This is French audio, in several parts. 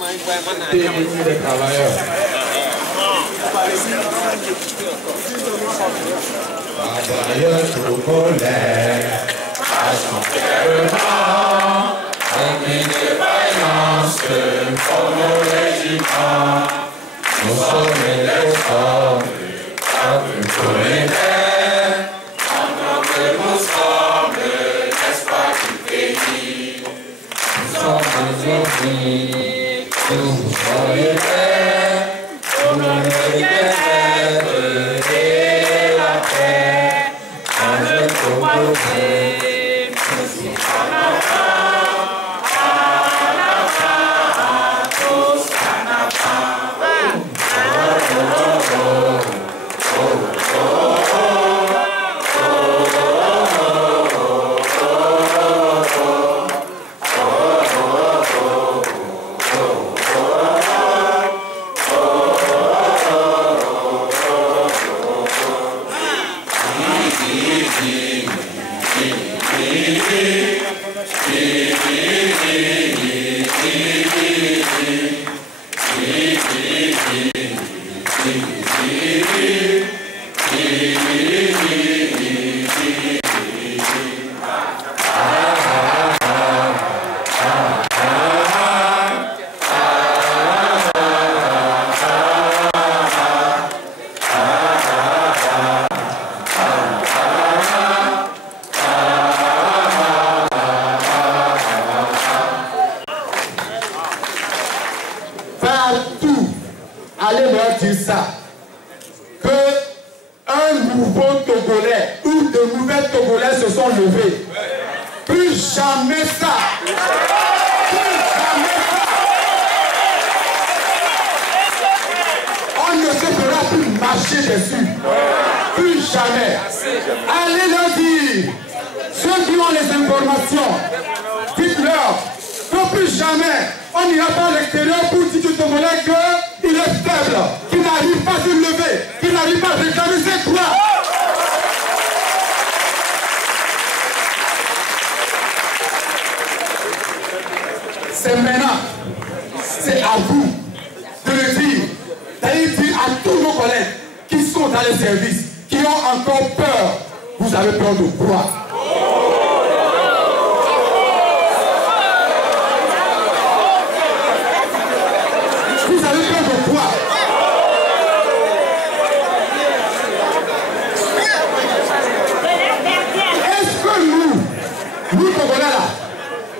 Bénis les travailleurs. Travailleurs togolais, à son fièrement, on met des vaillances comme au régiment. Nous sommes les hommes, avec tous les terres, en tant que nous sommes, n'est-ce pas, du pays. Nous sommes aujourd'hui, nous sommes les terres, nous sommes les terres et la paix. En le composé, nous sommes en c'est maintenant, c'est à vous de le dire, d'aller dire à tous nos collègues qui sont dans les services, qui ont encore peur. Vous avez peur de quoi? Vous avez peur de quoi? Est-ce que nous Congolais là,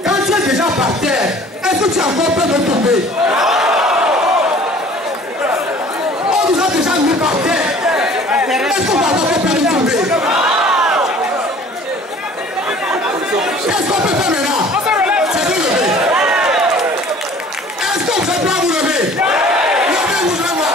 quand tu es déjà par terre, est-ce que tu as encore peur de tomber? On nous a déjà mis par terre. Est-ce qu'on va avoir peur de tomber? Qu'est-ce qu'on peut faire maintenant? C'est de lever. Est-ce que vous êtes prêts à vous lever? Levez-vous, je vais voir.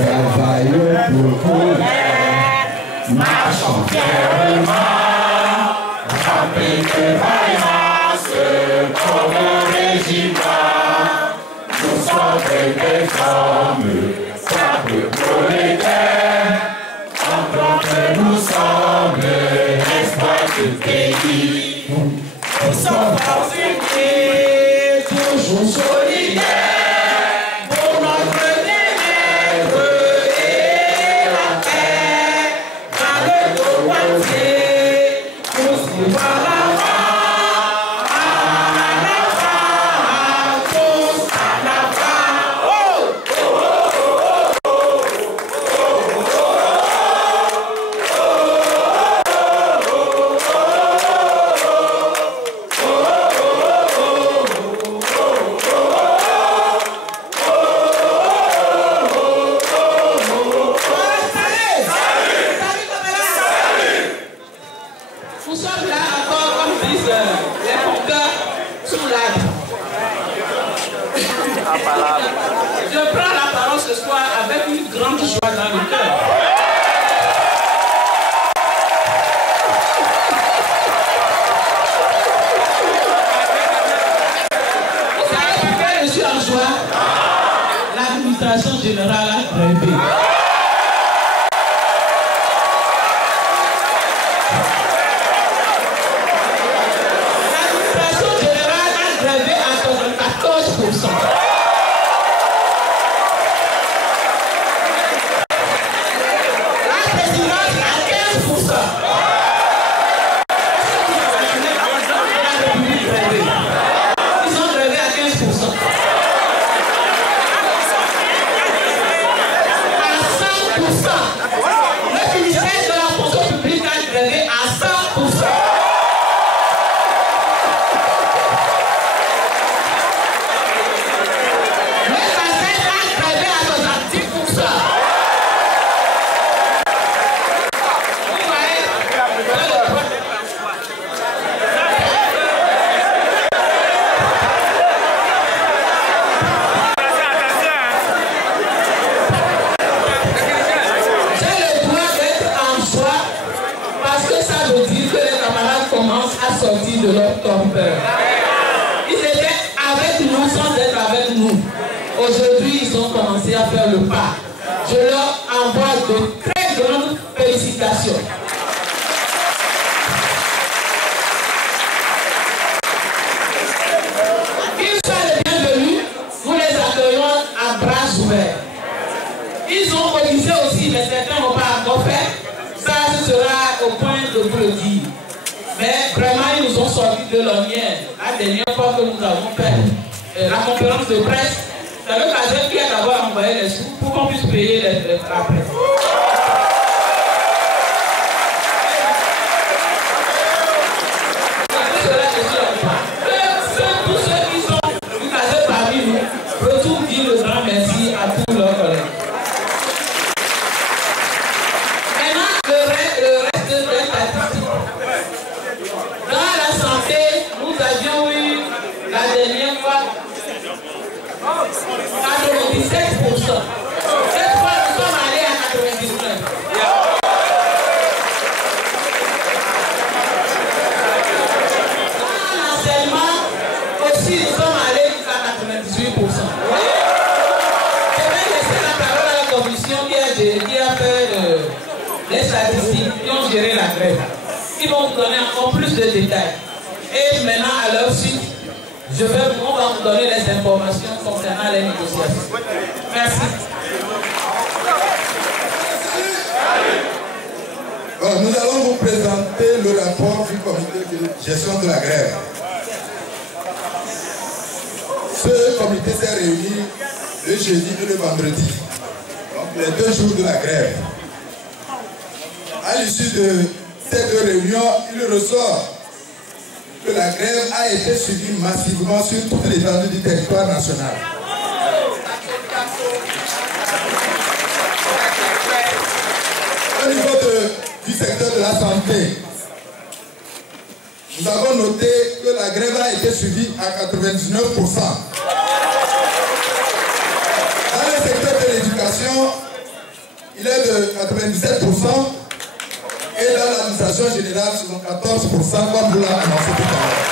Travaillons pour vous, marchons fièrement, frappez de vaillance comme au régiment. Nous sommes des hommes, frappés pour les terres, en tant que nous sommes l'espoir du pays. Nous sommes unis, toujours solidaires. avec une grande joie dans le cœur. Vous savez pourquoi je suis en joie? L'administration générale a grévé. L'administration générale a grévé à 14%. De leur tombeur. Ils étaient avec nous sans être avec nous. Aujourd'hui, ils ont commencé à faire le pas. Je leur envoie de très grandes félicitations. Qu'ils soient les bienvenus, nous les accueillons à bras ouverts. Ils ont cotisé aussi, mais certains n'ont pas encore fait. Ça, ce sera au point de vous le dire. Mais vraiment, ils nous ont sorti de l'ornière. La dernière fois que nous avons fait la conférence de presse, c'est le cas qui a d'abord envoyé les sous pour qu'on puisse payer la presse. Tous ceux qui sont casés parmi nous, retournent dire le grand merci à tous leurs collègues. Maintenant, le reste des statistiques. Dans la santé, nous avions eu la dernière fois 97%. Cette fois, nous sommes allés à 99%. Dans l'enseignement, aussi, nous sommes allés jusqu'à 98%. Je vais laisser la parole à la commission qui a fait les statistiques, qui ont géré la grève. Ils vont vous donner encore plus de détails. Et maintenant, à leur suite, on va vous donner les informations concernant les négociations. Merci. Nous allons vous présenter le rapport du comité de gestion de la grève. Ce comité s'est réuni le jeudi et le vendredi, donc les 2 jours de la grève. À l'issue de ces 2 réunions, il ressort que la grève a été suivie massivement sur toute l'étendue du territoire national. Au niveau du secteur de la santé, nous avons noté que la grève a été suivie à 99%. Dans le secteur de l'éducation, il est de 97%. Et dans l'administration générale, c'est 14%, comme vous l'avez annoncé tout à l'heure.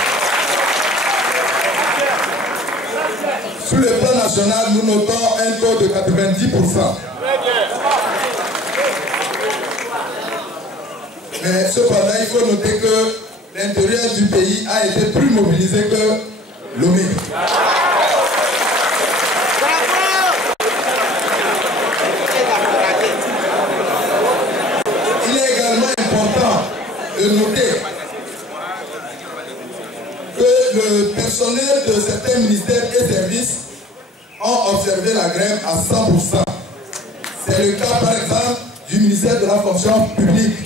Sur le plan national, nous notons un taux de 90%. Mais cependant, il faut noter que l'intérieur du pays a été plus mobilisé que Lomé. De noter que le personnel de certains ministères et services ont observé la grève à 100%. C'est le cas par exemple du ministère de la fonction publique.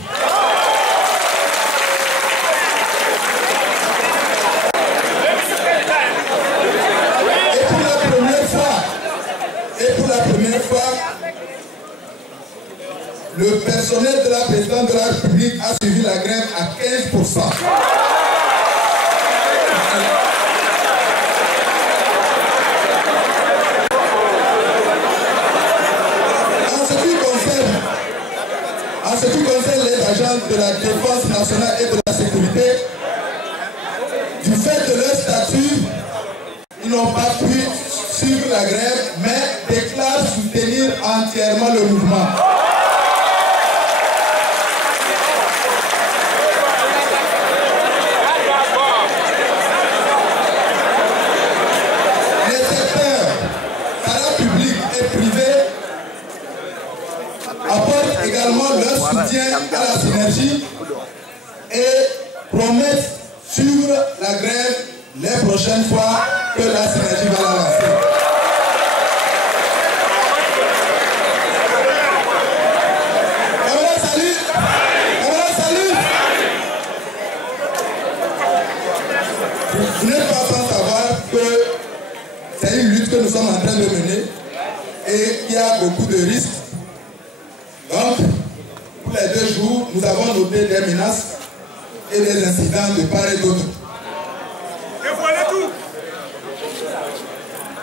Et pour la première fois, le personnel de la présidente de la République a suivi la grève à 15%. En ce qui concerne les agents de la défense nationale et de la sécurité, du fait de leur statut, ils n'ont pas pu suivre la grève, mais déclarent soutenir entièrement le mouvement. Les secteurs parapublics et privés apportent également leur soutien à la synergie et promettent suivre la grève les prochaines fois que la synergie va la lancer. Camarades, salut! Camarades, salut! Vous n'êtes pas sans savoir que c'est une lutte que nous sommes en train de mener et qu'il y a beaucoup de risques. Donc, pour les 2 jours, nous avons noté des menaces et des incidents de part et d'autre.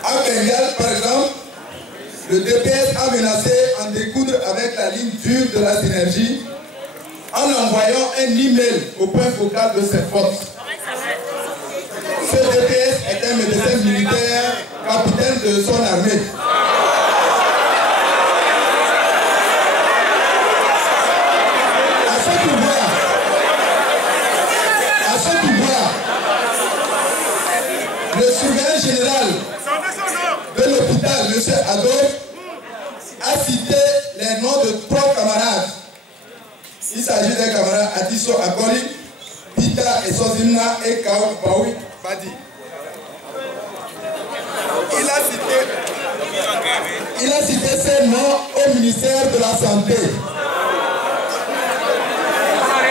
À Bengal, par exemple, le DPS a menacé en découdre avec la ligne dure de la synergie en envoyant un email au point focal de ses forces. Ce DPS est un médecin militaire, capitaine de son armée. Le surveillant général de l'hôpital, M. Adolphe, a cité les noms de 3 camarades. Il s'agit des camarades Adiso Akoli, Pita et Sozimna et Kao Baoui Badi. Il a cité ces noms au ministère de la Santé.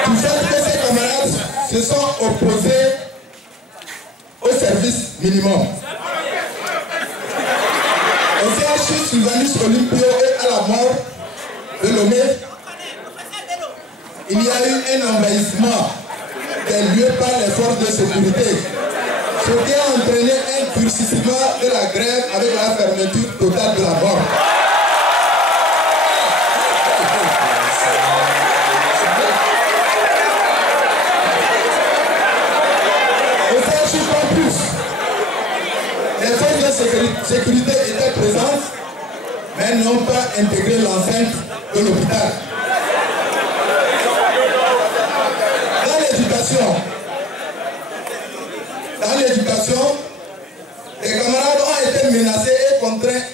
Du fait que ces camarades se sont opposés au service minimum. Au CHU Sylvanus Olympio et à la mort de Lomé, il y a eu un envahissement des lieux par les forces de sécurité, ce qui a entraîné un durcissement de la grève avec la fermeture totale de la mort. Les forces de sécurité étaient présentes, mais n'ont pas intégré l'enceinte de l'hôpital. Dans l'éducation, les camarades ont été menacés et contraints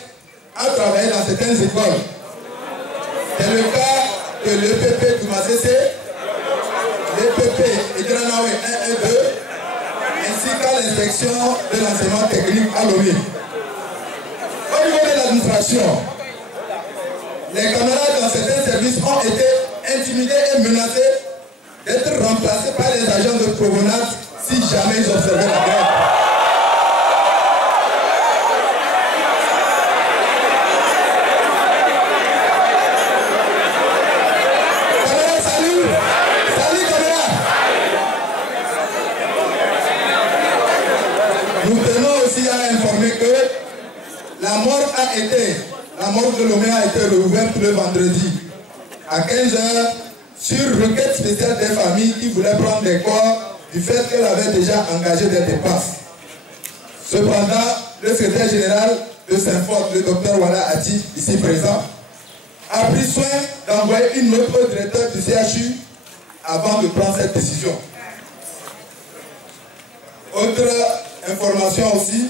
à travailler dans certaines écoles. C'est le cas de l'EPP Toumassé, l'EPP Idranawe 1 et 2, ainsi qu'à l'inspection de l'enseignement technique à Lomé. Au niveau de l'administration, les camarades dans certains services ont été intimidés et menacés d'être remplacés par les agents de provenance si jamais ils observaient la grève. Camarades, salut! Salut, camarades! Nous tenons aussi à informer que la mort de Lomé a été rouverte le vendredi à 15 h sur requête spéciale des familles qui voulaient prendre des corps du fait qu'elle avait déjà engagé des dépenses. Cependant, le secrétaire général de Saint-Fort, le docteur Wala Ati, ici présent, a pris soin d'envoyer une note au directeur du CHU avant de prendre cette décision. Autre information aussi,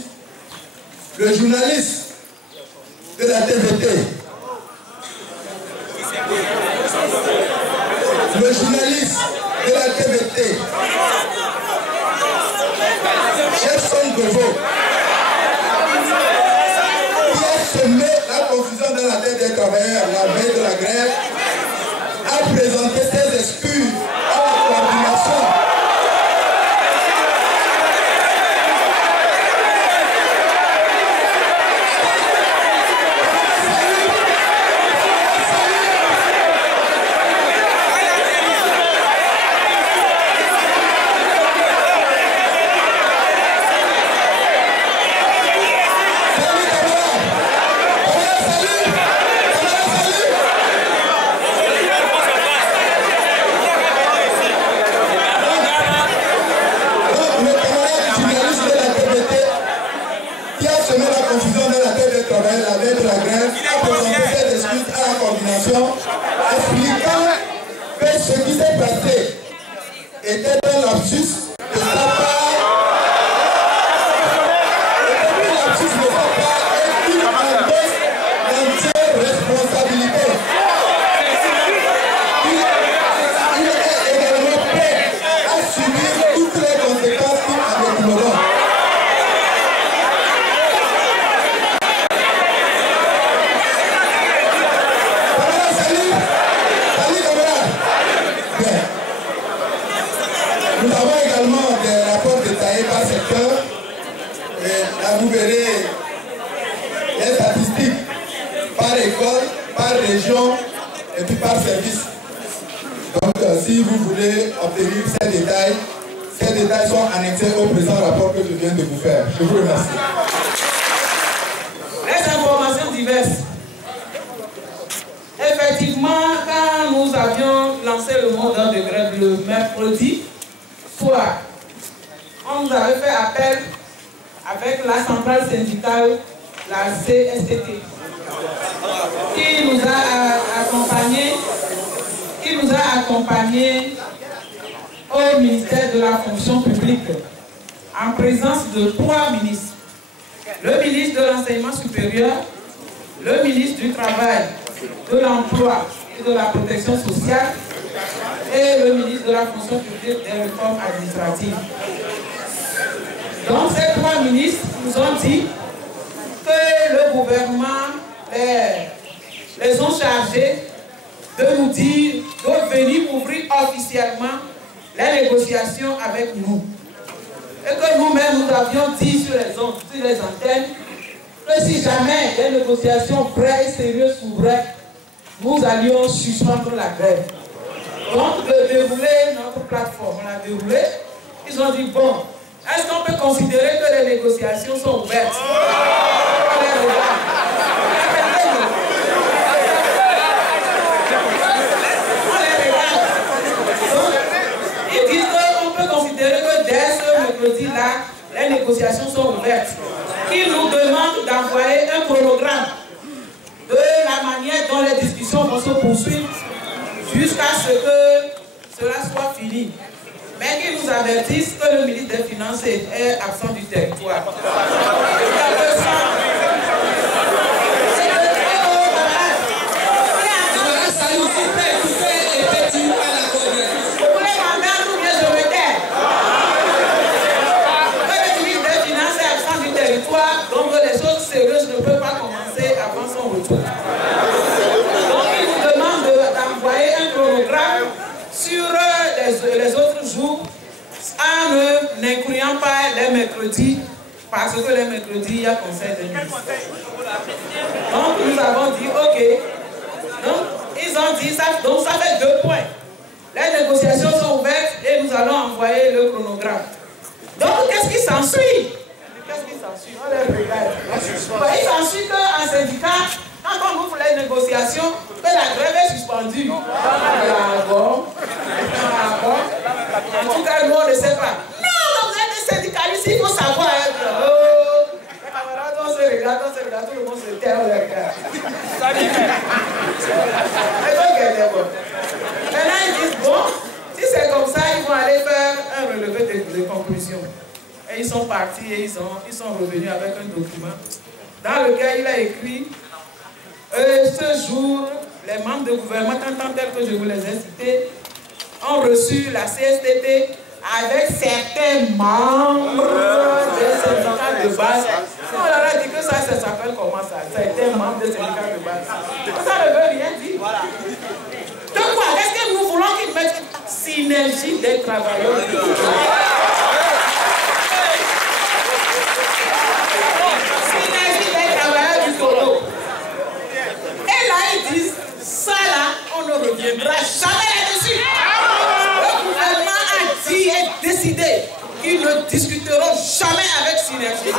le journaliste de la TVT, Gerson Govo, qui a semé la confusion dans la tête des travailleurs la veille de la grève, a présenté ses excuses à la coordination. communication expliquant que ce qui s'est passé était un lapsus de sa part. Et depuis lapsus de sa part, il endosse l'entière responsabilité. Il est également prêt à subir toutes les conséquences qui en découleront. Nous avons également des rapports détaillés par secteur. Et là, vous verrez les statistiques par école, par région et puis par service. Donc, si vous voulez obtenir ces détails sont annexés au présent rapport que je viens de vous faire. Je vous remercie. Les informations diverses. Effectivement, quand nous avions lancé le mot d'ordre de grève le mercredi soir, on nous avait fait appel avec la centrale syndicale, la CSTT, qui nous a accompagnés au ministère de la fonction publique en présence de 3 ministres. Le ministre de l'enseignement supérieur, le ministre du travail, de l'emploi et de la protection sociale et le ministre de la fonction publique des réformes administratives. Donc ces 3 ministres nous ont dit que le gouvernement les ont chargés de nous dire de venir ouvrir officiellement les négociations avec nous. Et que nous-mêmes nous avions dit sur les antennes que si jamais les négociations vraies et sérieuses s'ouvraient, nous allions suspendre la grève. Donc, de dérouler notre plateforme, on l'a déroulé. Ils ont dit, bon, est-ce qu'on peut considérer que les négociations sont ouvertes? On les regarde. On les regarde. Donc, ils disent qu'on peut considérer que dès ce mercredi-là, les négociations sont ouvertes. Ils nous demandent d'envoyer un chronogramme de la manière dont les discussions vont se poursuivre jusqu'à ce que cela soit fini. Mais qu'ils nous avertissent que le ministre des Finances est absent du territoire. Donc les choses sérieuses ne peuvent pas commencer avant son retour. Donc il nous demande d'envoyer un chronogramme sur les autres jours en n'incluant pas les mercredis, parce que les mercredis il y a conseil de ministre. Donc nous avons dit ok. Donc ils ont dit ça, donc ça fait 2 points. Les négociations sont ouvertes et nous allons envoyer le chronogramme. Donc qu'est-ce qui s'ensuit? Qu'est-ce qui s'ensuit? On les regarde. Il s'ensuit qu'en syndicat, quand on ouvre les négociations, que la grève est suspendue. D'accord. En tout cas, nous, on ne sait pas. Non, vous êtes des syndicalistes, il faut savoir. Les camarades, on se regarde, tout le monde se tait, on les regarde. Maintenant, ils disent, bon, si c'est comme ça, ils vont aller faire un relevé de conclusion. Et ils sont partis et ils sont revenus avec un document dans lequel il a écrit ce jour, les membres du gouvernement, tant tel que je vous les ai cités, ont reçu la CSTT avec certains membres des syndicats de base. On leur a dit que ça s'appelle comment ça? Certains membres des syndicats de base. Ça ne veut rien dire. De quoi? Est-ce que nous voulons qu'ils mettent synergie des travailleurs? Et là, ils disent, ça là, on ne reviendra jamais là-dessus. Le gouvernement a dit et décidé qu'ils ne discuteront jamais avec synergie. Ils ne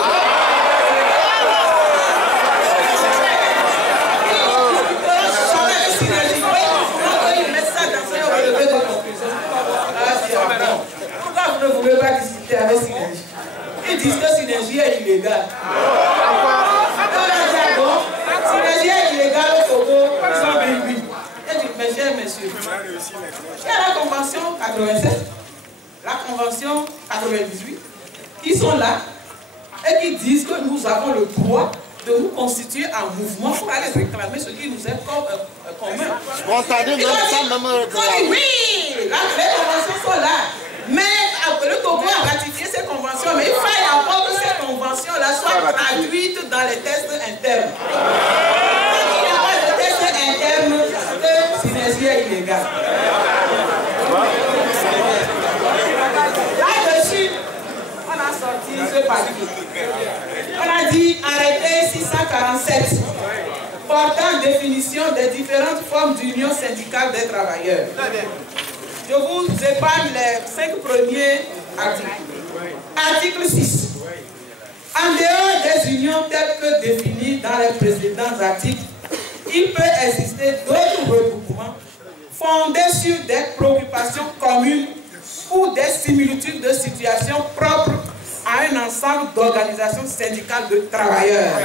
discuteront jamais avec synergie. Ils mettent ça dans un relevé de conclusion. Pourquoi vous ne voulez pas discuter avec synergie? Ils disent que synergie est illégale. Synergie est illégale au Togo, ils ont bien vu. Il y a la convention 87, la convention 98, qui sont là et qui disent que nous avons le droit de nous constituer en mouvement pour aller réclamer ce qui nous est commun. Oui, les conventions sont là. Mais le Togo a ratifié ces conventions, mais il fallait encore que ces conventions-là soient traduites dans les tests internes. Il n'y a pas de test interne de synergie est illégale. Là-dessus, on a sorti ce papier. On a dit arrêtez 647 portant définition des différentes formes d'union syndicale des travailleurs. Je vous épargne les 5 premiers articles. Article 6. En dehors des unions telles que définies dans les précédents articles, il peut exister d'autres regroupements fondés sur des préoccupations communes ou des similitudes de situations propres à un ensemble d'organisations syndicales de travailleurs.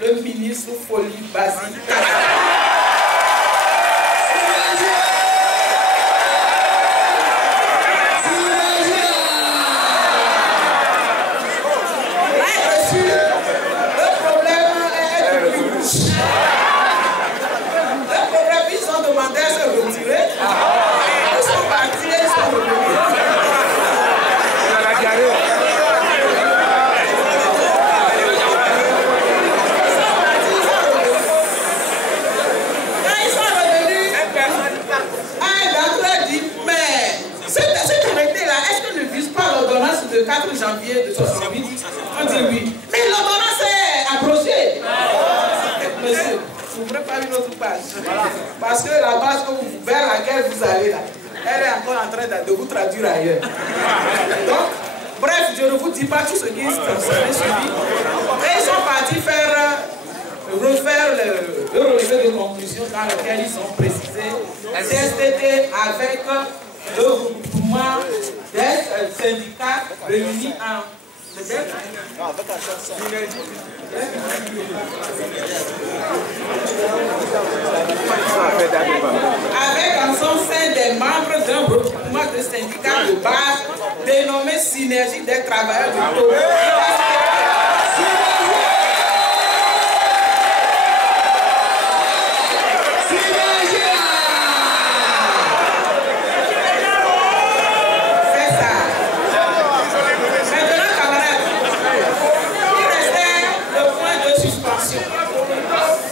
Le ministre Folie Basile. Là-dessus, le problème est plus louche. Le problème, ils ont demandé à se retirer. Ils sont partis et ils sont revenus. De 4 janvier de 68, on dit oui. Mais l'ordonnance est abrogée. Monsieur, n'ouvrez pas une autre page. Parce que la page vers laquelle vous allez là, elle est encore en train de vous traduire ailleurs. Donc, bref, je ne vous dis pas tout ce qui serait suivi. Et ils sont partis refaire le relevé de conclusion dans lequel ils ont précisé CSTT avec le regroupement des syndicats réunis en avec en son sein des membres d'un regroupement de syndicats de base dénommé Synergie des travailleurs du Togo.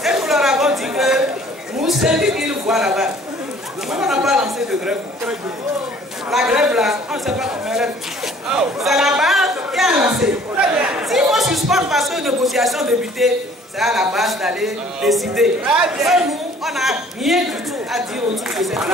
Et nous leur avons dit que nous syndic qu'ils voient là-bas. On n'a pas lancé de grève. La grève là, on ne sait pas comment elle est. C'est la base qui a lancé. S'il faut suspendre parce que une négociation débutée, c'est à la base d'aller décider. Et nous, on n'a rien du tout à dire autour de cette grève.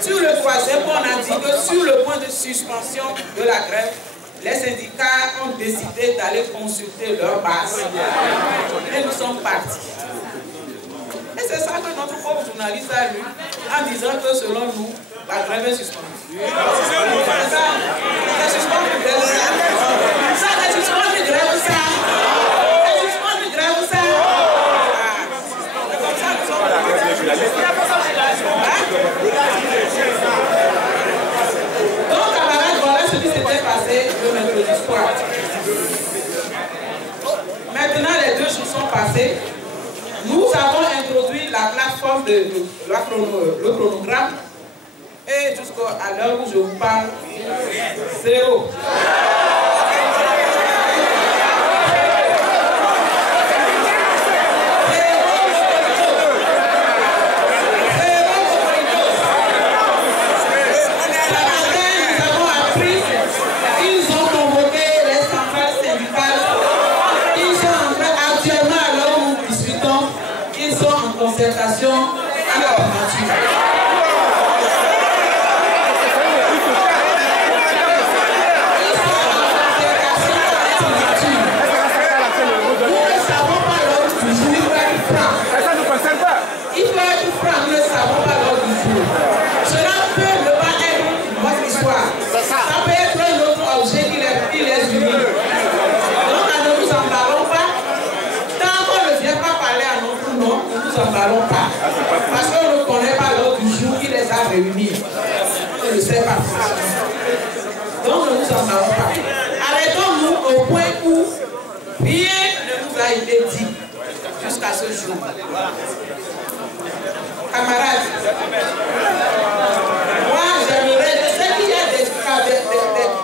Sur le troisième, on a dit que sur le point de suspension de la grève, les syndicats ont décidé d'aller consulter leur base. Et nous sommes partis. Et c'est ça que notre pauvre journaliste a lu en disant que selon nous, la grève est suspendue. C'est ça. C'est suspendu de grève, ça. Ça, c'est suspendu de grève, ça. C'est suspendu de grève, ça. C'est comme ça que nous sommes. Donc, camarades, voilà ce qui s'était passé le mercredi soir. Maintenant, les 2 jours sont passés. Nous avons forme le chronogramme. Et jusqu'à l'heure où je vous parle, 0. Concertation à la primature. Nous ne savons pas l'ordre du jour, il faut être franc. Il faut être franc, nous ne savons pas l'ordre du jour. Cela peut ne pas être votre histoire. Ça peut être un autre objet qui les unit. Donc, ne nous emballons pas. Tant qu'on ne vient pas parler à notre nom, ne nous emballons pas. Parce qu'on ne connaît pas l'ordre du jour qui les a réunis. On ne sait pas. Donc ne nous emballons pas. Arrêtons-nous au point où rien ne nous a été dit jusqu'à ce jour. Camarades, moi j'aimerais, je sais qu'il y a des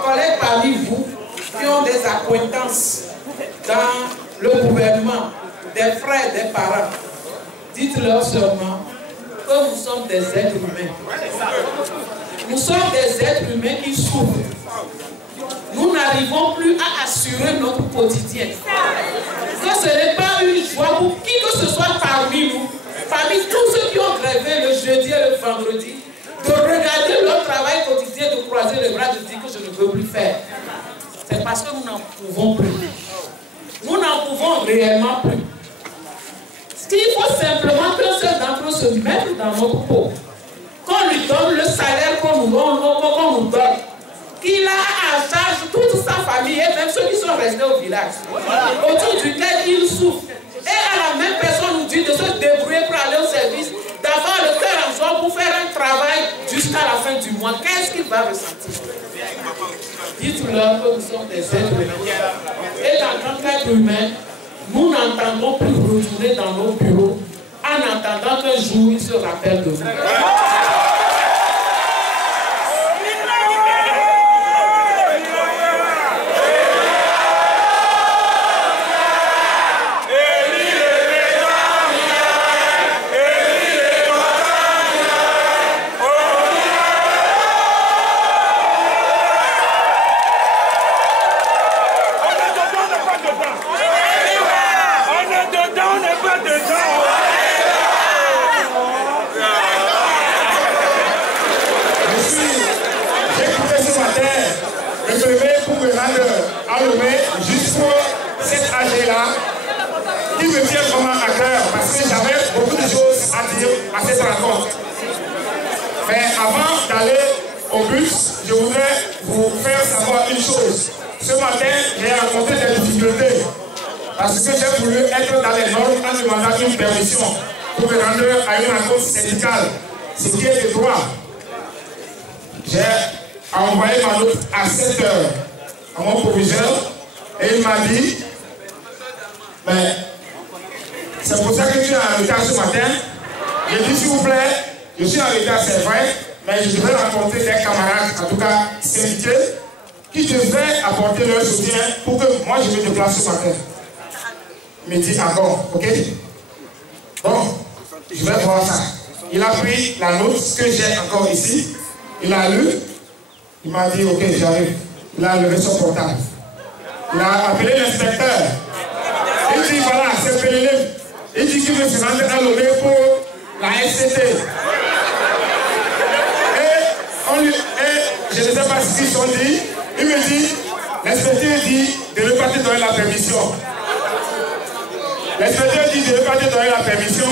collègues parmi vous qui ont des acquaintances dans le gouvernement, des frères, des parents. Dites-leur seulement que nous sommes des êtres humains. Nous sommes des êtres humains qui souffrent. Nous n'arrivons plus à assurer notre quotidien. Que ce n'est pas une joie pour qui que ce soit parmi nous, parmi tous ceux qui ont grévé le jeudi et le vendredi, de regarder leur travail quotidien, de croiser les bras, de dire que je ne veux plus faire. C'est parce que nous n'en pouvons plus. Nous n'en pouvons réellement plus. Il faut simplement qu'un seul d'entre eux se mette dans notre peau. Qu'on lui donne le salaire qu'on nous donne. Qu'il a à charge toute sa famille et même ceux qui sont restés au village. Autour duquel il souffre. Et à la même personne nous dit de se débrouiller pour aller au service, d'avoir le cœur en joie pour faire un travail jusqu'à la fin du mois. Qu'est-ce qu'il va ressentir? Dites-leur que nous sommes des êtres humains. Et en tant qu'êtres humains, nous n'entendons plus retourner dans nos bureaux en attendant qu'un jour ils se rappellent de nous. Juste pour cette AG-là, qui me tient vraiment à cœur, parce que j'avais beaucoup de choses à dire à cette rencontre. Mais avant d'aller au but, je voudrais vous faire savoir une chose. Ce matin, j'ai rencontré des difficultés, parce que j'ai voulu être dans les normes en demandant une permission pour me rendre à une rencontre syndicale, ce qui est de droit. J'ai envoyé ma note à 7 heures à mon proviseur. Et il m'a dit, mais c'est pour ça que tu es en retard ce matin. J'ai dit, s'il vous plaît, je suis en retard, c'est vrai, mais je devrais rencontrer des camarades, en tout cas syndiqués, qui devraient apporter leur soutien pour que moi je me déplace ce matin. Il me dit, encore, ok? Bon, je vais voir ça. Il a pris la note que j'ai encore ici, il a lu, il m'a dit, ok, j'arrive. Il a levé son portable. Il a appelé l'inspecteur. Il dit voilà, c'est Pélélim. Il dit qu'il veut se rendre à Lomé pour la SCT. Et je ne sais pas ce qu'ils ont dit. Il me dit, l'inspecteur dit de ne pas te donner la permission. L'inspecteur dit de ne pas te donner la permission.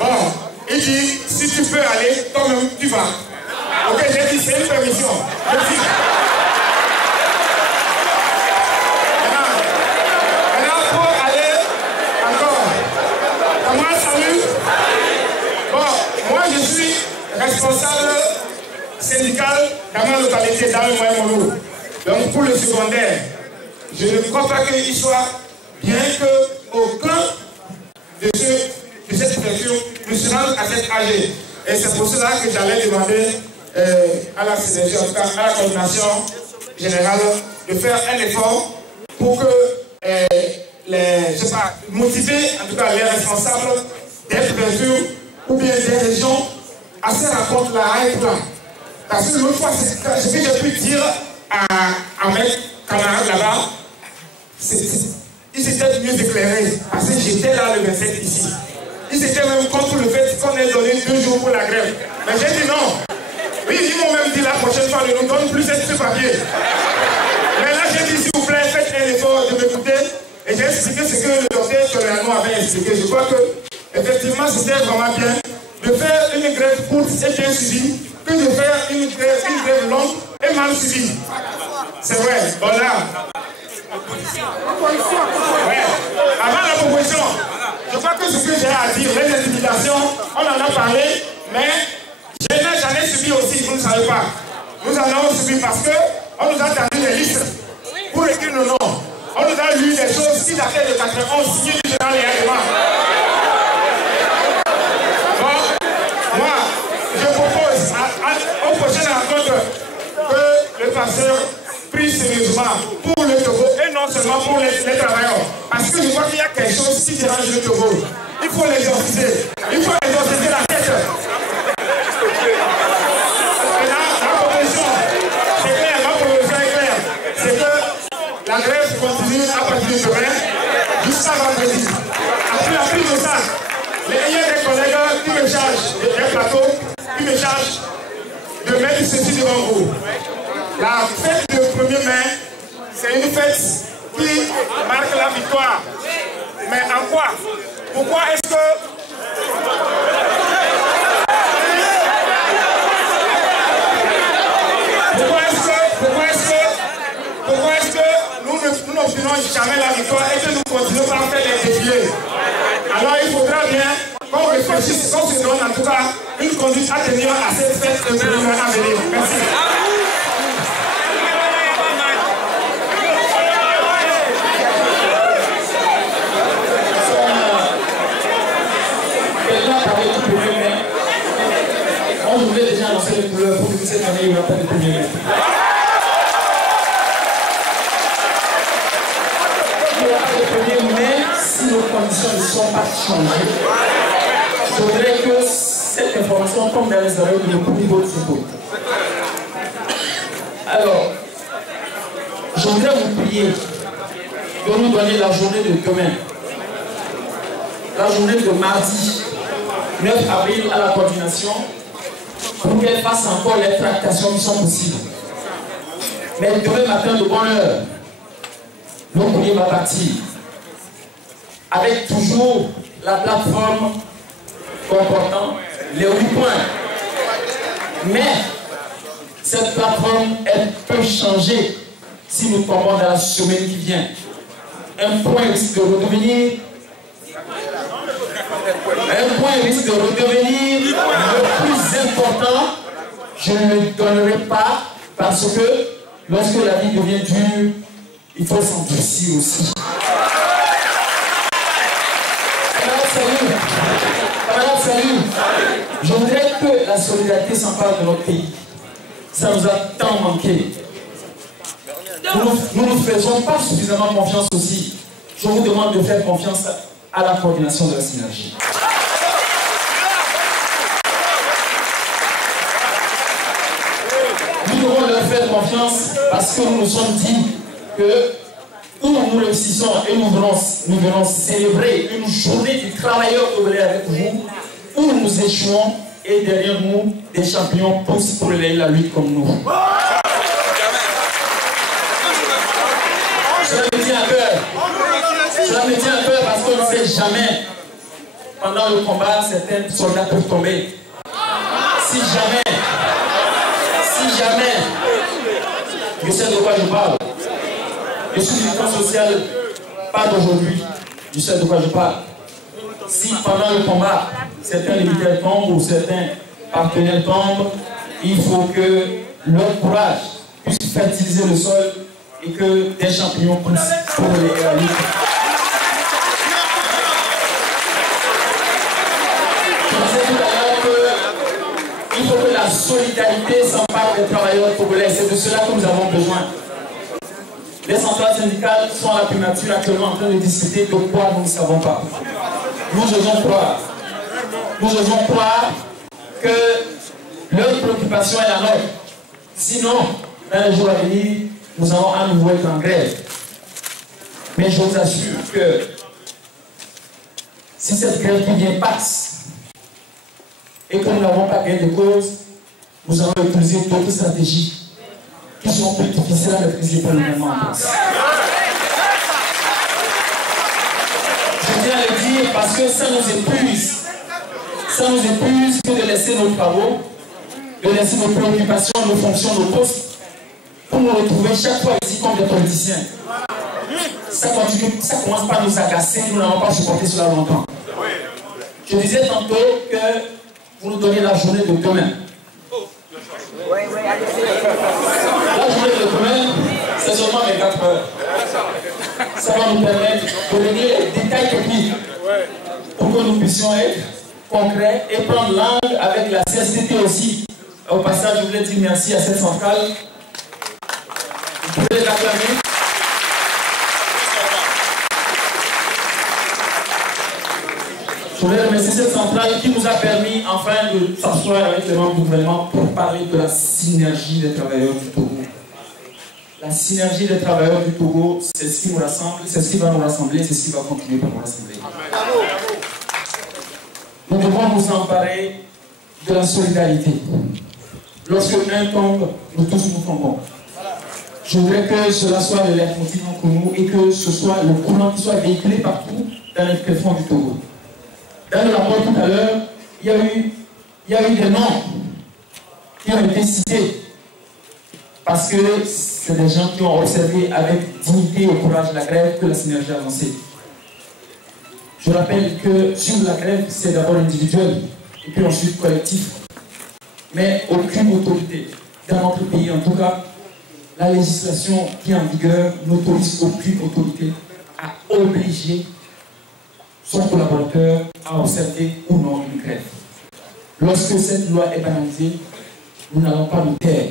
Bon, il dit, si tu peux aller, toi-même tu vas. Ok, j'ai dit, c'est une permission. Je dis, je suis responsable syndical dans ma localité, dans le Moyen-Molo. Donc pour le secondaire, je ne crois pas qu'il soit bien qu'aucun de cette situation ne conditionnement à cette AG. Et c'est pour cela que j'allais demander à la CDG, en tout cas à la coordination générale, de faire un effort pour que motiver en tout cas les responsables des préfectures ou bien des régions à ces rencontres-là, à être là. Parce que l'autre fois, ce que j'ai pu dire à mes camarades là-bas, ils étaient mieux éclairés, parce que j'étais là le 27 ici. Ils étaient même contre le fait qu'on ait donné 2 jours pour la grève. Mais j'ai dit non. Oui, ils m'ont même dit la prochaine fois, ne nous donne plus ce papier. Mais là, j'ai dit, s'il vous plaît, faites un effort de m'écouter. Et j'ai expliqué ce que le docteur Toléano avait expliqué. Je crois que, effectivement, c'était vraiment bien de faire une grève courte et bien suivie que de faire une grève longue et mal suivie. C'est vrai. Voilà. Ouais. Avant la proposition, je crois que ce que j'ai à dire, les intimidations, on en a parlé, mais j'en ai subi aussi, vous ne savez pas. Nous en avons subi parce qu'on nous a donné des listes pour écrire nos noms. On nous a lu des choses qui dataient de 91, signées du général Léa. Moi, je propose aux prochaines rencontres que le pasteur prie sérieusement pour le Togo et non seulement pour les travailleurs. Parce que je crois qu'il y a quelque chose qui dérange le Togo. Il faut l'exorciser. Il faut exorciser la tête. Et là, ma proposition, c'est clair, ma proposition est claire. C'est que la grève continue à partir de demain jusqu'à vendredi. Après la prise de ça, il y a des collègues qui me chargent des plateaux, qui me chargent de mettre ceci devant vous. La fête de 1er mai, c'est une fête qui marque la victoire. Mais en quoi? Pourquoi est-ce que... Pourquoi est-ce que nous n'obtenons jamais la victoire et que nous continuons par faire des défilés? Alors il faudra bien qu'on réfléchisse, qu'on se donne en tout cas une conduite à tenir à cette fête de 1er mai à venir. Merci. On voulait déjà lancer les couleurs pour que cette année il n'y aura pas de 1er mai. Il n'y aura pas de 1er mai si nos conditions ne sont pas changées. Je voudrais que cette information tombe dans les oreilles de nos niveau de secours. Alors, je voudrais vous prier de nous donner la journée de demain, la journée de mardi 9 avril à la coordination, pour qu'elle fasse encore les tractations qui sont possibles. Mais demain matin de bonne heure, le courrier va partir. Avec toujours la plateforme comportant les 8 points. Mais cette plateforme, elle peut changer si nous tombons dans la semaine qui vient. Un point risque de redevenir le plus important. Je ne le donnerai pas parce que lorsque la vie devient dure, il faut s'endurcir aussi. Camarades, salut. Je voudrais que la solidarité s'empare de notre pays. Ça nous a tant manqué. Nous ne faisons pas suffisamment confiance aussi. Je vous demande de faire confiance à la coordination de la synergie. Nous devons leur faire confiance parce que nous nous sommes dit que où nous réussissons et nous venons célébrer une journée du travailleur ouvrier avec vous, où nous échouons et derrière nous des champions poussent pour la lutte comme nous. Cela me tient à cœur. Cela me tient à cœur parce qu'on ne sait jamais. Pendant le combat, certains soldats peuvent tomber. Si jamais, je sais de quoi je parle. Je suis du camp social, pas d'aujourd'hui. Je sais de quoi je parle. Si pendant le combat, certains militaires tombent ou certains partenaires tombent, il faut que leur courage puisse fertiliser le sol et que des champignons poussent pour les réaliser. la solidarité s'empare des travailleurs togolais. C'est de cela que nous avons besoin. Les centrales syndicales sont à la primature actuellement en train de discuter de quoi nous ne savons pas. Nous osons croire. Nous osons croire que leur préoccupation est la nôtre. Sinon, dans les jours à venir, nous allons à nouveau être en grève. Mais je vous assure que si cette grève qui vient passe et que nous n'avons pas gain de cause, nous allons utiliser d'autres stratégies qui sont plus difficiles à maîtriser pour le moment en place. Je tiens à le dire parce que ça nous épuise. Ça nous épuise que de laisser nos travaux, de laisser nos préoccupations, nos fonctions, nos postes, pour nous retrouver chaque fois ici comme des politiciens. Ça commence par nous agacer, nous n'avons pas supporté cela longtemps. Je disais tantôt que vous nous donnez la journée de demain. La journée de demain, c'est seulement 24 heures. Ça va nous permettre de donner les détails techniques pour que nous puissions être concrets et prendre langue avec la CSTT aussi. Au passage, je voulais dire merci à cette centrale. Vous pouvez les acclamer. Je voulais remercier cette centrale qui nous a permis enfin de s'asseoir avec les membres du gouvernement pour parler de la synergie des travailleurs du Togo. La synergie des travailleurs du Togo, c'est ce qui nous rassemble, c'est ce qui va nous rassembler, c'est ce qui va continuer pour nous rassembler. Nous devons nous emparer de la solidarité. Lorsque un tombe, nous tous nous tombons. Je voudrais que cela soit le leitmotiv entre nous et que ce soit le courant qui soit véhiculé partout dans les fonds du Togo. Dans le rapport tout à l'heure, il y a eu des noms qui ont été cités parce que c'est des gens qui ont observé avec dignité et courage la grève que la synergie a lancée. Je rappelle que sur la grève, c'est d'abord individuel et puis ensuite collectif. Mais aucune autorité, dans notre pays en tout cas, la législation qui est en vigueur n'autorise aucune autorité à obliger son collaborateur à observer ou non une grève. Lorsque cette loi est banalisée, nous n'allons pas nous taire.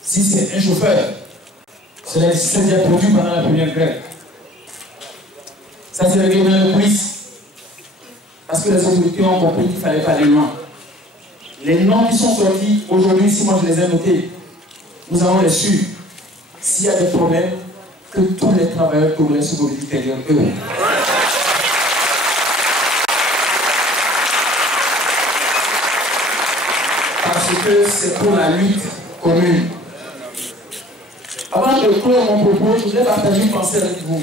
Si c'est un chauffeur, cela s'est déjà produit pendant la première grève. Ça s'est réglé dans le police. Parce que les autorités ont compris qu'il ne fallait pas aller loin. Les noms qui sont sortis aujourd'hui, si moi je les ai notés, nous allons les suivre. S'il y a des problèmes, que tous les travailleurs togolais se mobilisent derrière eux. Parce que c'est pour la lutte commune. Avant de clore mon propos, je voudrais partager une pensée avec vous.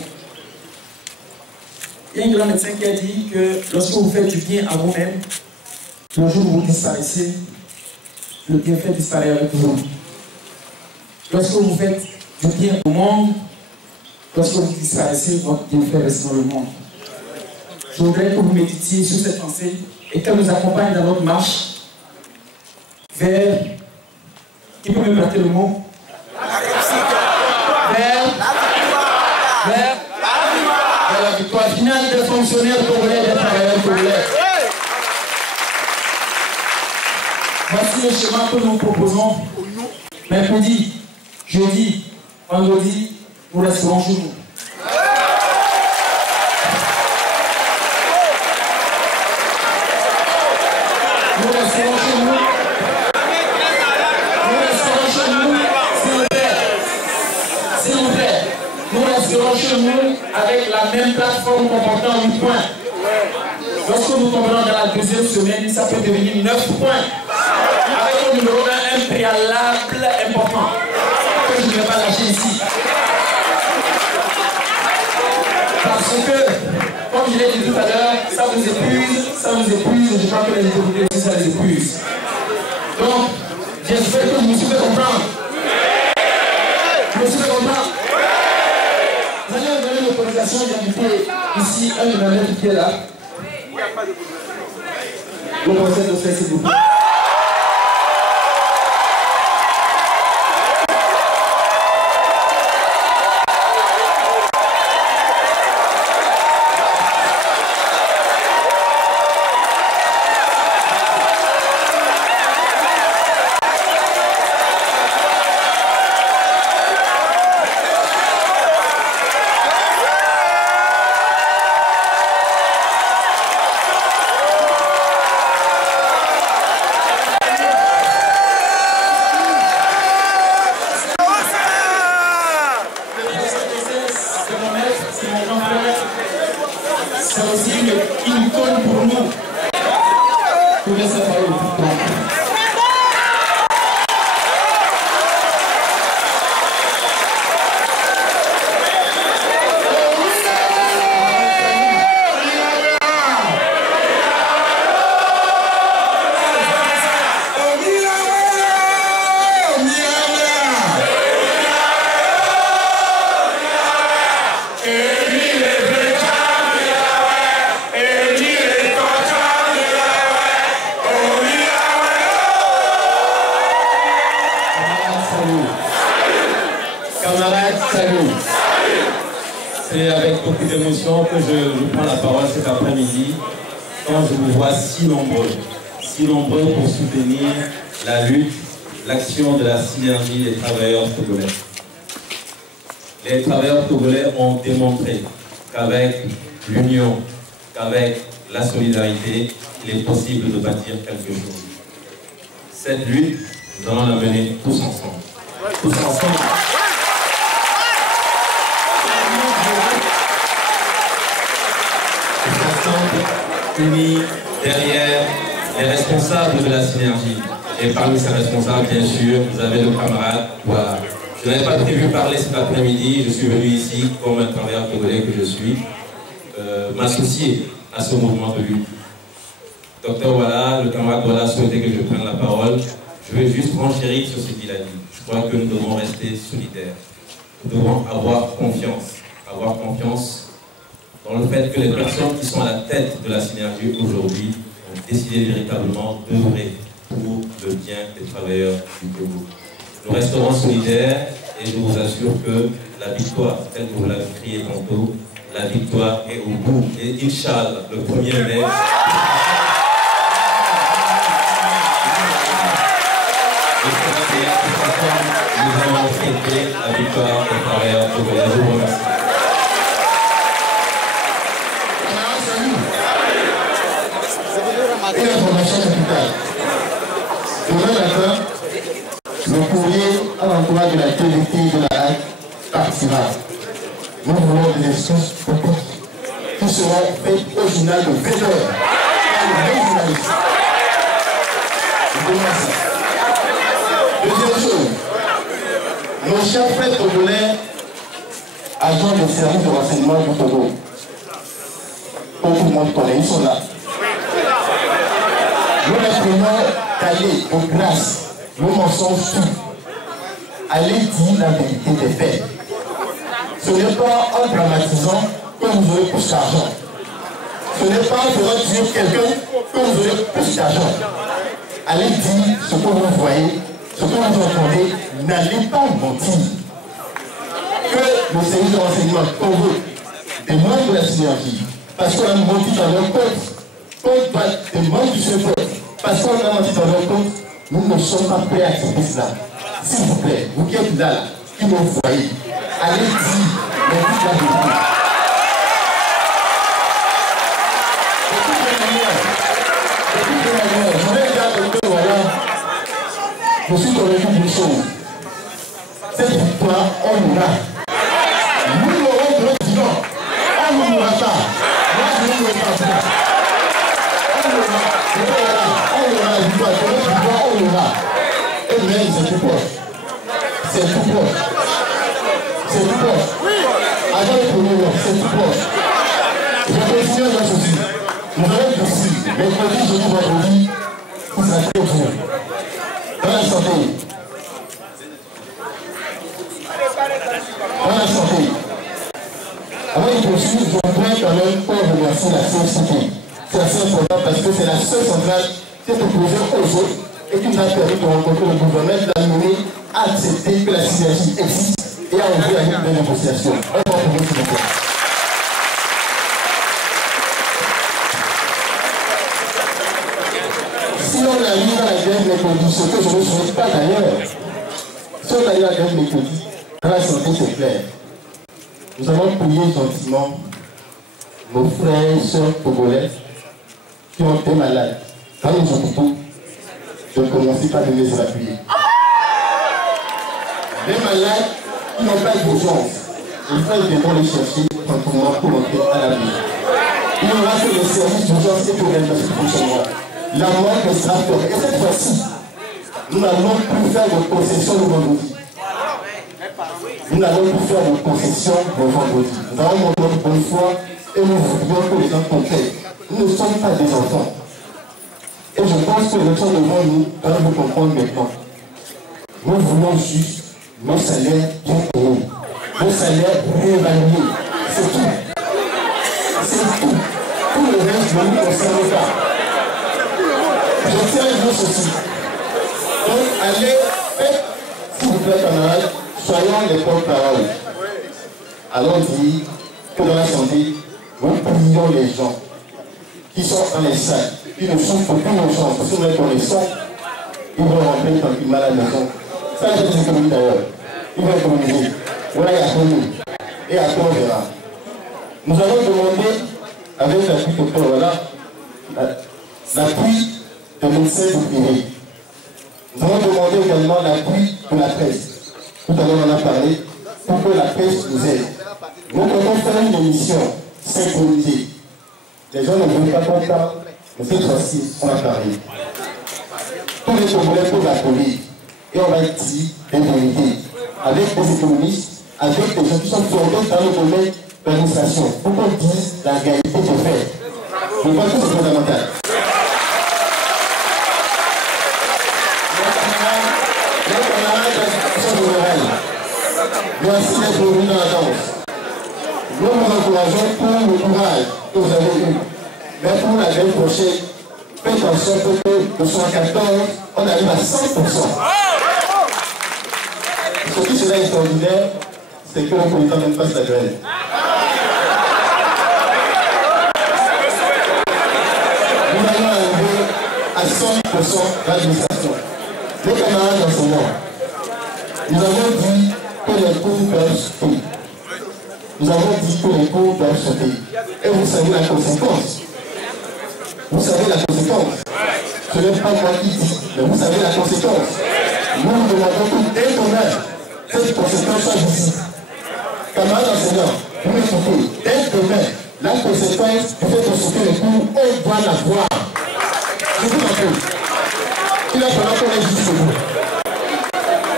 Il y a un grand médecin qui a dit que lorsque vous faites du bien à vous-même, le jour où vous disparaissez, le bienfait disparaît avec vous. Lorsque vous faites du bien au monde, lorsque vous disparaissez, votre bienfait reste dans le monde. Je voudrais que vous méditiez sur cette pensée et qu'elle nous accompagne dans notre marche vers, qui peut me prêter le mot? Vers la victoire finale des fonctionnaires togolais et des travailleurs togolais. Voici le schéma que nous proposons. Mercredi, jeudi, vendredi, nous resterons chez nous. Nous resterons chez nous. Nous resterons chez nous, s'il vous plaît. S'il vous plaît. Nous resterons chez nous avec la même plateforme comportant 8 points. Lorsque nous tomberons dans la deuxième semaine, ça peut devenir 9 points. Avec au numéro 1, un préalable important que je ne vais pas lâcher ici. Parce que, comme je l'ai dit tout à l'heure, ça vous épuise, je crois que les autorités aussi, ça les épuise. Donc, j'espère que je me suis fait comprendre. Je me suis fait comprendre. Vous allez me donner l'autorisation d'inviter ici un de mes maîtres qui est là. Le professeur de s'il vous plaît. aussi une icône pour nous. Je vous laisse la parole pour toi. C'est avec beaucoup d'émotion que je prends la parole cet après-midi quand je vous vois si nombreux pour soutenir la lutte, l'action de la synergie des travailleurs togolais. Les travailleurs togolais ont démontré qu'avec l'union, qu'avec la solidarité, il est possible de bâtir quelque chose. Cette lutte, nous allons la mener tous ensemble. Tous ensemble. Unis derrière les responsables de la synergie. Et parmi ces responsables, bien sûr, vous avez le camarade Voilà. Je n'avais pas prévu parler cet après-midi, je suis venu ici, comme un travailleur togolais que je suis, m'associer à ce mouvement de lutte. Docteur Voilà, le camarade Voilà souhaitait que je prenne la parole. Je vais juste renchérir sur ce qu'il a dit. Je crois que nous devons rester solidaires. Nous devons avoir confiance dans le fait que les personnes qui sont à la tête de la synergie aujourd'hui ont décidé véritablement d'œuvrer pour le bien des travailleurs du Togo. Nous resterons solidaires et je vous assure que la victoire, telle que vous l'avez crié tantôt, la victoire est au bout. Et Inch'Allah, le 1er mai, nous allons fêter la victoire des travailleurs togolais. Je vous remercie. Une information capitale. Demain matin, le courrier à l'endroit de la TVT de la HAC partira. Nous voulons des excuses qui seront faites au journal de 20h par les journalistes. Deuxième chose, nos chers frères togolais, agents des services de renseignement du Togo, tout le monde connaît, ils sont là. Nous les prenons d'aller de grâce, nous n'en sommes sûrs. Allez dire la vérité des faits. Ce n'est pas en dramatisant que vous aurez plus d'argent. Ce n'est pas en faisant tuer quelqu'un que vous aurez plus d'argent. Allez dire ce que vous voyez, ce que vous entendez, n'allez pas mentir. Que le service de renseignement convoque des membres de la synergie, parce qu'on a menti dans leur compte. Des membres du CEPOL, parce qu'on a menti dans leur compte, nous ne sommes pas prêts à accepter cela. S'il vous plaît, vous qui êtes là, qui me voyez, allez dire les vies de la vérité. Je vais dire à quelqu'un, voilà, je suis convaincu d'une chose. Cette victoire, on l'aura. Nous l'aurons de notre vivant. On ne l'aura pas. Moi, je ne l'aura pas. Et bien, c'est tout proche. C'est tout proche. C'est tout proche. Avant le premier mois, c'est tout proche. Je vais continuer dans ceci. Nous allons ici, mercredi, jeudi, vendredi, pour ça très bien. Dans la santé. Dans la santé. Avant de poursuivre, je voudrais quand même pour remercier la CFCT. C'est assez important parce que c'est la seule centrale qui est opposée aux autres et qui nous a permis de rencontrer le gouvernement, de l'amener à accepter que la synergie existe et à ouvrir une nouvelle négociation. On va pour vous, s'il vous plaît. Si on arrive à la grève mercredi, ce que je ne souhaite pas d'ailleurs, si on arrive à la grève mercredi, dans la santé c'est clair. Nous allons prier gentiment nos frères et sœurs togolais qui ont été malades dans les hôpitaux, je ne commence pas de les appuyer. Les malades qui n'ont pas d'urgence, les frères devront les chercher tranquillement pour entrer à la vie. Il n'y aura que les services d'urgence et de réanimation qui fonctionneront. La manque sera fermée. Et cette fois-ci, nous n'allons plus faire de concession le vendredi. Nous n'allons plus faire de concession le vendredi. Nous allons montrer notre bonne foi et nous voudrions que les gens comprennent. Nous ne sommes pas des enfants. Et je pense que les gens devant nous doivent nous comprendre maintenant. Nous voulons juste nos salaires bien payés, nos salaires réévalués. C'est tout. C'est tout. Tout le reste ne nous concerne pas. Je tiens à dire ceci. Donc, allez, faites, s'il vous plaît, camarades, soyons les porte-parole. Allons dire que dans la santé, nous prions les gens qui sont dans les salles, qui ne souffrent plus longtemps, parce que nous les connaissons, ils vont rentrer tranquillement à la maison. Ça, c'est des économies d'ailleurs. Ils vont économiser. Voilà, il y a connu. Et après, on verra. Nous allons demander, avec l'appui de Paul, voilà, l'appui de médecins du privé. Nous allons demander également l'appui de la presse. Tout à l'heure, on en a parlé, pour que la presse nous aide. Nous allons faire une émission synchronisée. Les gens ne veulent pas qu'on parle, mais cette fois-ci, on va parler. Tous les Congolais peuvent appeler. Et on va dire des vérités, avec des économistes, avec des gens qui sont formés dans le domaine de l'administration, pour qu'on dise la réalité des faits. Je pense que c'est fondamental. Les camarades de l'institution générale, merci d'être venus dans la danse. Nous vous encourageons pour le courage que vous avez eu. Mais pour la semaine prochaine, faites en sorte que de 114, on arrive à 100%. Ce qui serait extraordinaire, c'est que le président même passe la grève. Nous allons arriver à 100% d'administration. Les camarades enseignants, nous avons dit que les cours doivent sauter. Nous avons dit que les cours doivent sauter. Et vous savez la conséquence. Vous savez la conséquence. Ce n'est pas moi qui dis, mais vous savez la conséquence. Nous nous demandons que dès demain, cette conséquence soit visible. Camarades enseignants, vous m'écoutez, dès demain, la conséquence du fait de sauter les cours, on doit la voir. Je vous en prie. Il a fallu qu'on ait jusqu'au bout.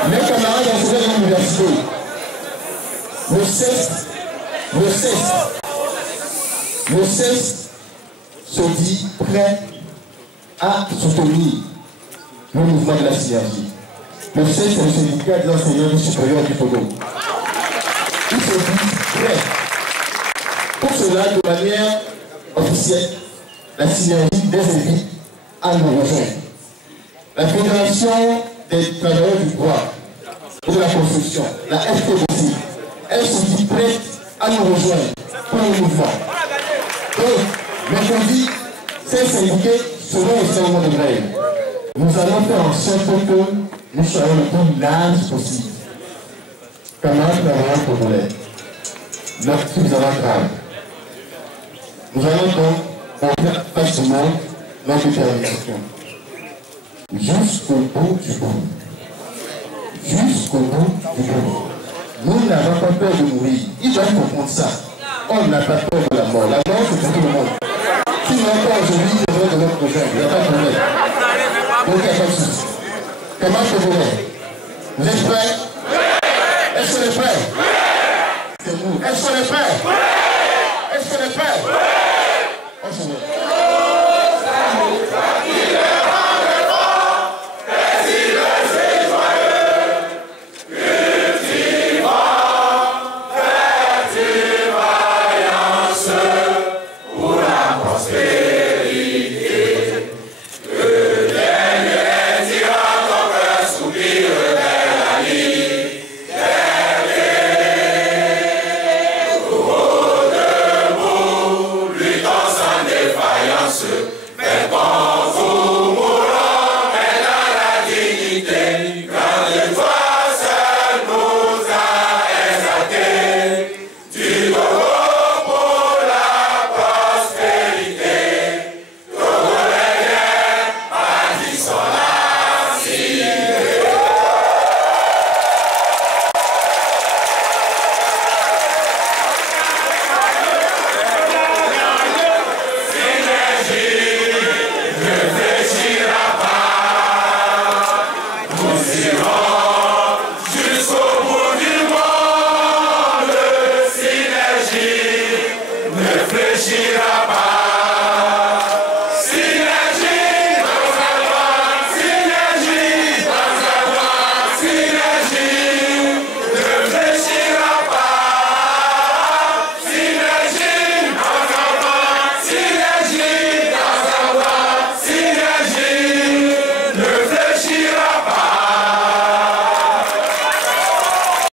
Mes camarades enseignants de l'université, le CES se dit prêt à soutenir le mouvement de la synergie. Le CES, c'est le syndicat des enseignants du supérieur du Togo. Il se dit prêt. Pour cela, de manière officielle, la synergie des invite à nous rejoindre. La Fédération des travailleurs du droit et de la construction, la FTBC, elle se dit prête à nous rejoindre pour le mouvement. Donc, mercredi, ces syndiqués seront au serment de grève. Nous allons faire en sorte que nous soyons le plus large possible. Camarades travailleurs congolais, notre suffisamment grave. Nous allons donc montrer facilement notre détermination. Jusqu'au bout du bout. Jusqu'au bout du bout. Nous n'avons pas peur de mourir. Ils doivent comprendre ça. On n'a pas peur de la mort. La mort, c'est pour tout le monde. Si nous n'avons pas aujourd'hui, c'est vrai de notre prochain. Il n'y a pas de problème. Donc, il n'y a pas de souci. Comment je vous mets? Vous êtes prêts? Est-ce qu'on est prêts? C'est vous. Est-ce qu'on est prêts? Est-ce qu'on est prêts? On se met. Fait